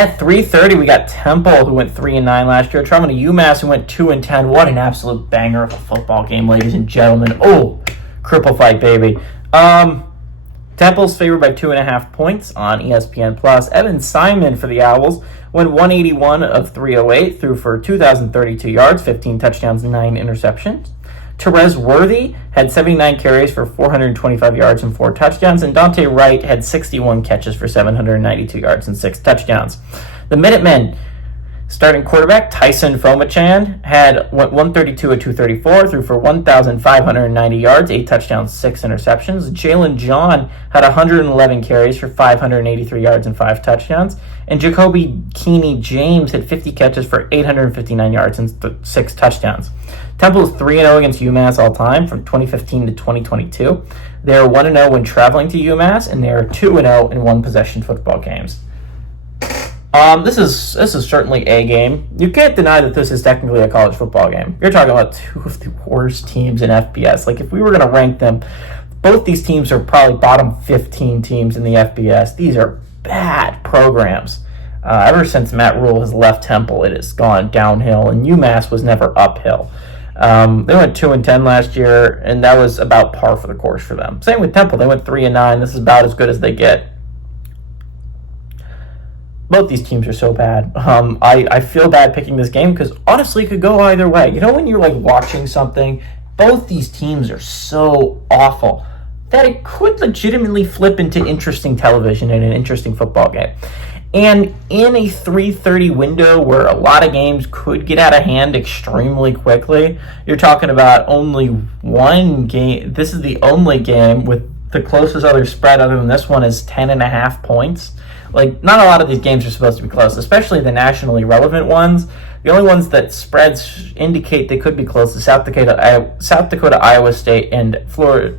At 3:30, we got Temple, who went 3-9 last year, traveling to UMass, who went 2-10. What an absolute banger of a football game, ladies and gentlemen. Oh, cripple fight, baby. Temple's favored by 2.5 points on ESPN Plus. Evan Simon for the Owls went 181 of 308, threw for 2,032 yards, 15 touchdowns, 9 interceptions. Terez Worthy had 79 carries for 425 yards and 4 touchdowns, and Dante Wright had 61 catches for 792 yards and 6 touchdowns. The Minutemen starting quarterback Tyson Fomachan went 132 of 234, threw for 1,590 yards, 8 touchdowns, 6 interceptions. Jalen John had 111 carries for 583 yards and 5 touchdowns. And Jacoby Keeney James had 50 catches for 859 yards and 6 touchdowns. Temple is 3-0 against UMass all time from 2015 to 2022. They are 1-0 when traveling to UMass, and they are 2-0 in one-possession football games. This is certainly a game. You can't deny that this is technically a college football game. You're talking about two of the worst teams in FBS. Like, if we were going to rank them, both these teams are probably bottom 15 teams in the FBS. These are bad programs. Ever since Matt Rule has left Temple, it has gone downhill, and UMass was never uphill. They went 2-10 last year, and that was about par for the course for them. Same with Temple. They went 3-9. This is about as good as they get. Both these teams are so bad. I feel bad picking this game because honestly it could go either way. You know, when you're like watching something, both these teams are so awful that it could legitimately flip into interesting television and an interesting football game. And in a 3:30 window where a lot of games could get out of hand extremely quickly, you're talking about only one game. This is the only game with the closest other spread other than this one is 10.5 points. Like, not a lot of these games are supposed to be close, especially the nationally relevant ones. The only ones that spreads indicate they could be close is South Dakota, Iowa State, and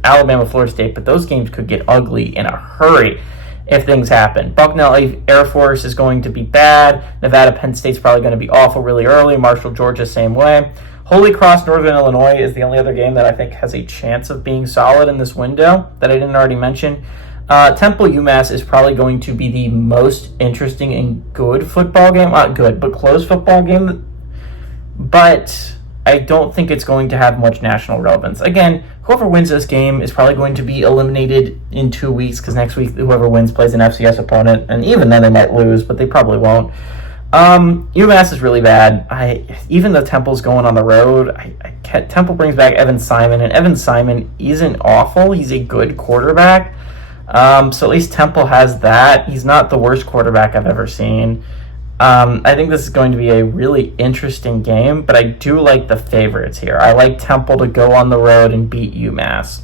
Alabama, Florida State. But those games could get ugly in a hurry if things happen. Bucknell Air Force is going to be bad. Nevada, Penn State's probably going to be awful really early. Marshall, Georgia, same way. Holy Cross, Northern Illinois is the only other game that I think has a chance of being solid in this window that I didn't already mention. Temple UMass is probably going to be the most interesting and good football game. Not good, but close football game. But I don't think it's going to have much national relevance. Again, whoever wins this game is probably going to be eliminated in 2 weeks because next week whoever wins plays an FCS opponent, and even then they might lose, but they probably won't. UMass is really bad. Even though Temple's going on the road, Temple brings back Evan Simon, and Evan Simon isn't awful. He's a good quarterback. So at least Temple has that. He's not the worst quarterback I've ever seen. I think this is going to be a really interesting game, but I do like the favorites here. I like Temple to go on the road and beat UMass.